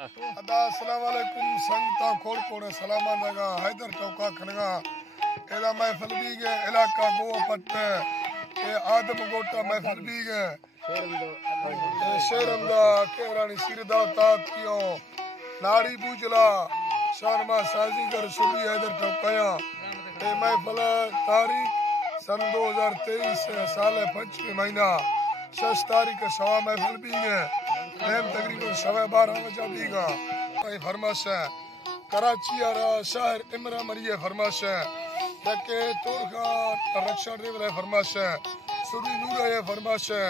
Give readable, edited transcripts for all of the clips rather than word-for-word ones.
अदा अस्सलाम वालेकुम संगता खोड़ कोड़े सलामा नगा हैदर टोका खनगा एला महफिल भी गे इलाका गो पट ए आदम गोटा महफिल भी गे शेरंदा केरानी सिरदा तात कियो नाड़ी बूजला शानमा साजीगर सुबी हैदर टोकाया ए महफिल तारीख सन 2023 साल 5 महीना 6 तारीख सवा महफिल भी गे तकरीबन 12:15 बजा दीगा फरमाश है कराची शहर इमरा मरिए फरमाश है तके तुरखा रक्षा ड्राइवर है फरमाश है सुरी नूर है फरमाश है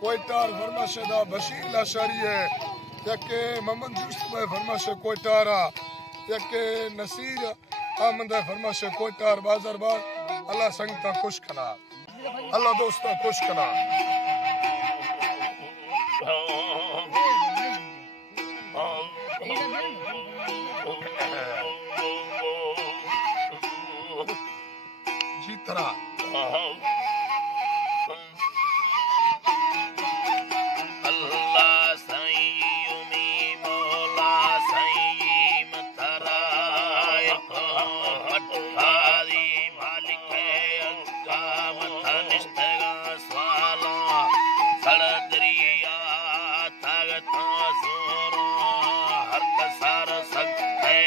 कोयटार फरमाश दा बशीर लाशारी है तके मोहम्मद यूसुफ है फरमाश कोयटारा तके नसीर अहमद है फरमाश कोयटार बाजारबाद अल्लाह संगता खुश करा अल्लाह दोस्तों खुश करा जी तरह अल्लाह सही उमी मौला सही मतरा हटहारी मालिक अक्का मथा निष्ठगा स्वाला सड़दरिया तागता जोरा हर कसार सकते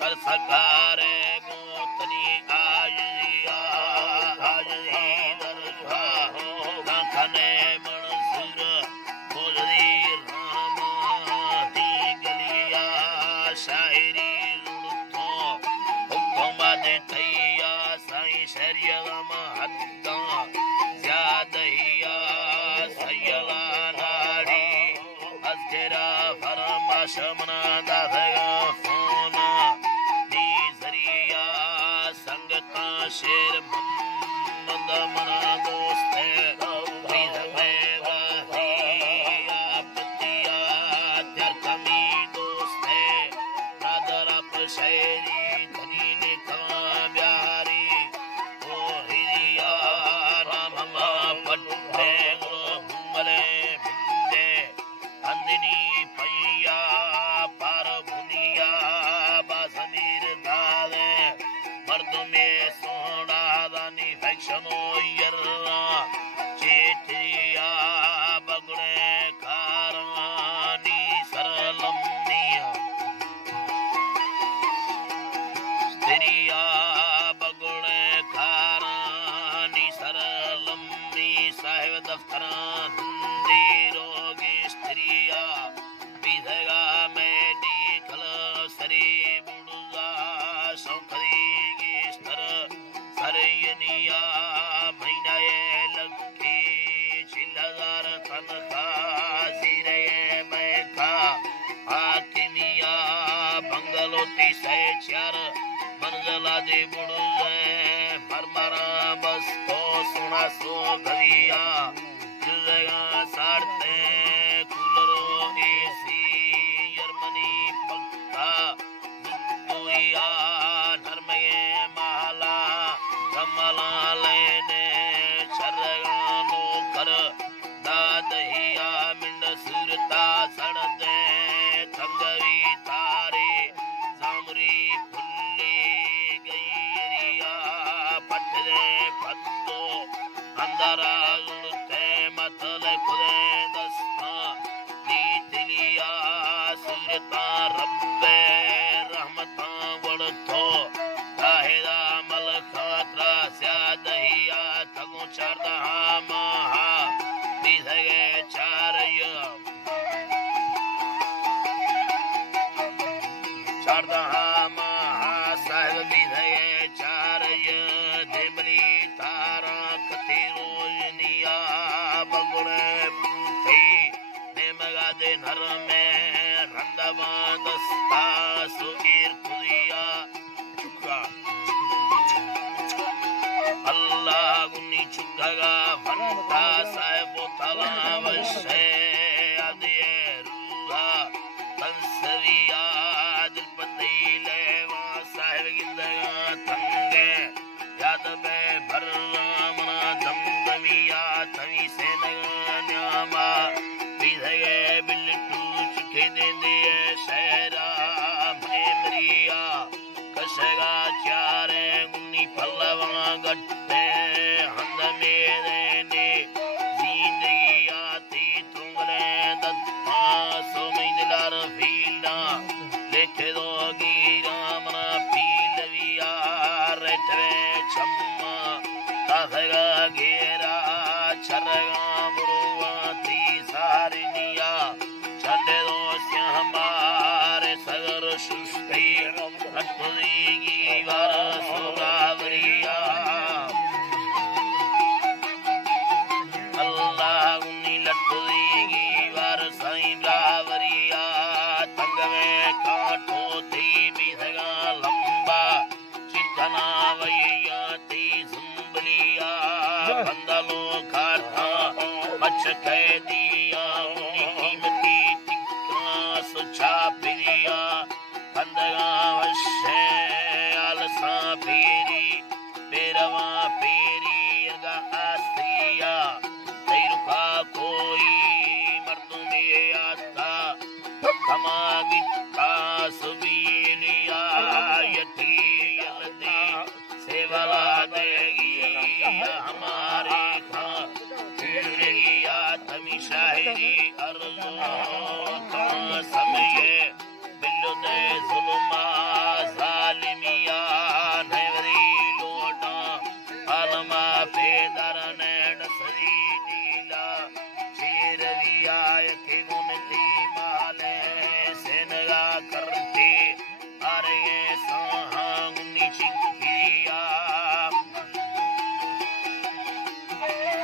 कर सकारे गोतनी आजिया आजी दरगा ना खने मंसूर बोलरी रामा दी गलिया शायरी लुतो हुक्म दे थैया साईं शरिया महद्दा ज्यादहिया सयला नाड़ी अजरा फरमाश मना दागा फोना दी जरिया संगता शेर मोहम्मद मना दोस्ते शहरी धनी ने कमा प्यारी ओ हिरिया राम पट्टे मले भिंदे अंदनी पैया पार भुनिया बासमीर दाले मर्द में सोना दानी फैक्शनो यर्रा चेटिया बगड़े खारानी सरलम्निया बगुड़े खारानी सरलम्बी साहिब दफ्तरान रोगी स्त्रिया विधगा मेडिकल सरी बुड़गा सौखरी की स्तर सरयनिया महीनाए लक्की 6,000 तनख्वाह सिरे बैठा हाकिमिया बंगलोती से 4 मंजला दे बुड़े मरमरा बस तो सुना सो घरिया जुलेगा साड़ते कूलरो एसी जर्मनी पक्का दुनिया नरमये माला कमला लेने शरगानो कर दादहिया मिंड सुरता सड़ते थंगवी तारे सामरी पत्तो अंदरा उड़ते मतल खुदे दस्ता नीतिलिया सुरता रब्बे रहमता वड़तो ताहिदा मल खात्रा स्यादहिया तगो चारदा महा दिसगे चारय चारदा महा साहिब दिसगे चारय देमली तारा कती रोजनिया बगुड़े थी नेमगा दे नर में रंदवा दस्ता सुकीर खुदिया चुका अल्लाह गुनी चुका वंटा साहिब तला वशे अदिए रूहा कंसविया दिल पतीले वा साहिब गिंदगा तंगे याद में भरना मना दमदमिया थवी से नगान्यामा विधये बिल्टू चुके दे शहरा मेमरिया कसगा चारे गुनी पल्लवा गट्टे हंद मेरे ने जिंदगी आती तुंगले दत्ता सोमिंदलार फील्डा लेखे दोगी रामना पीलविया रेटवे छम्मा ताफगा घेरा चरगा बुरुआ ती सारिनिया चंडे दोस्या हमारे सगर सुस्ती रखुदीगी वर सुगावरिया अल्लाह उन्नी लटुदीगी वर साईं ब्रावरिया तंग में काठो ती बिसगा लंबा चितना वैया ती जुम्बलिया बंदलो खाता बच कह दिया उन्नी कीमती टिक्का सुछा पिरिया बंदगा वशे अलसा पीरी पेरवा पेरी अगा आस्तिया तैरुका कोई मर्दों में आता कमा गिट्टा सुबीलिया यठी यलदी सेवला देगी हमारे खां चुरेगिया तमी शाहिदी अर्जो खां समये बिल्लो दे जुल्मा जालिमिया नेवरी लोटा आलमा पेदर नेड सरी नीला शेरविया के गुनती माले सेनगा करते अरे साहांगनी चिकिया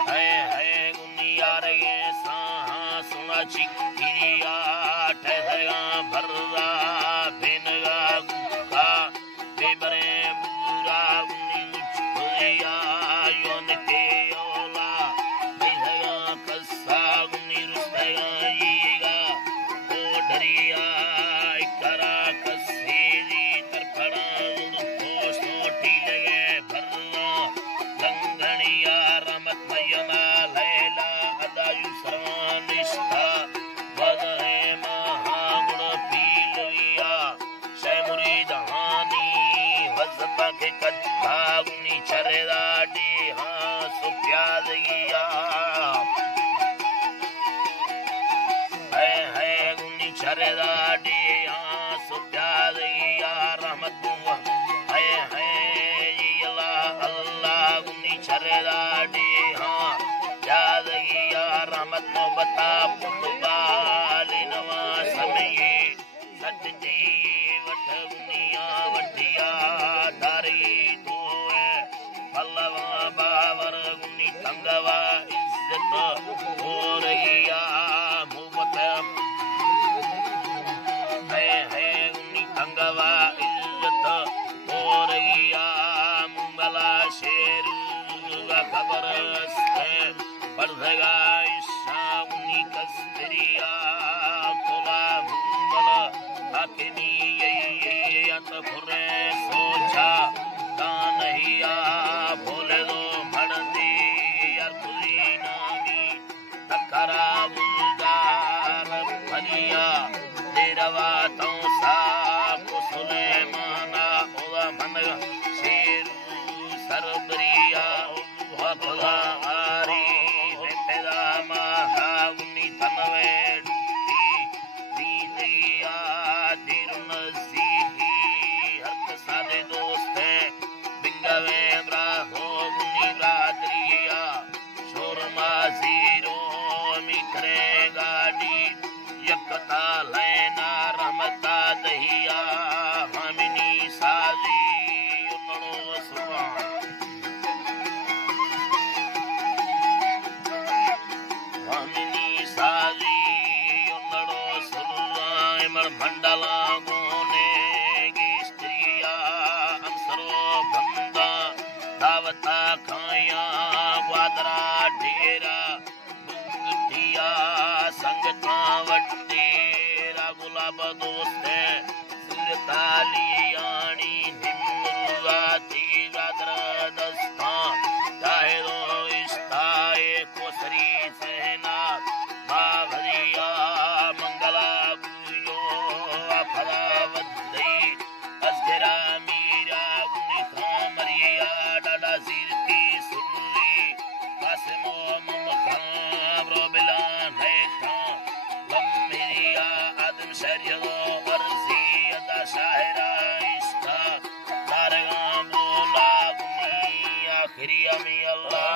है गुनिया रे साहा सुना चिकिया ठहगा भरदा बेनगा गुका बेबरे बुरा गुनी मुझकोया योन के ओला बेहगा कस्सा गुनी रुस्तगा ईगा ओ डरिया इकरा कस्सेदी तरफड़ा उनको सोटी लगे भरना लंगनिया रमत मयमा लैला अदायु सर्वानिष्ठा वदहे महागुण पीलविया शैमुरी दहानी वजपा के कट्ठा गुनी चरेदाडी हाँ सुप्यादगिया है गुनी चरेदाडी हाँ सुप्यादगिया रहमत है अल्लाह गुनी चरेदाडी हाँ यादगिया रहमत बता पुतबाली नवा समय सच्ची वठ गुनिया वटिया दारी तो है पल्लवा बावर गुनी तंगवा इज्जत हो रहिया मुबत है गुनी तंगवा इज्जत हो रहिया मुंगला शेर खबर है बरधगा ईशाउनी कस्तरिया कोला मुंगल अकनी ये अतफुरे सोचा दानहिया भोले दो मर्दी अरकुली नामी तकरा बुलदार फनिया तेरवा तो सा सुलेमाना ओला मन शेरू सरबरिया वफला आरी बेपदा महागुनी तनवे दीदिया दिरनसीही हर सादे दोस्त बिंगवे ब्राहो गुनी रात्रिया शोरमा जीरो मित्रे गाड़ी यकता लेना रहमता दहिया हमिनी साजी उन्नो सुभान हमिनी साजी उन्नो सुभान मर मंडला गोने की स्त्रिया अंसरो बंदा दावता खाया ग्वादरा ढेरा बुगटिया संगता वटेरा गुलाब दोस्त सुरतालियानी निम्मुलवा तीगा दस्ता ताहिरो इस्ताए कोसरी सहना बावरिया मंगला बुयो سيرتي سري قاسم ومخام روبلان هيكا لمريا آدم شريض أرزي يدا شاهرا إشتا دارغام دولا قمي آخري أمي الله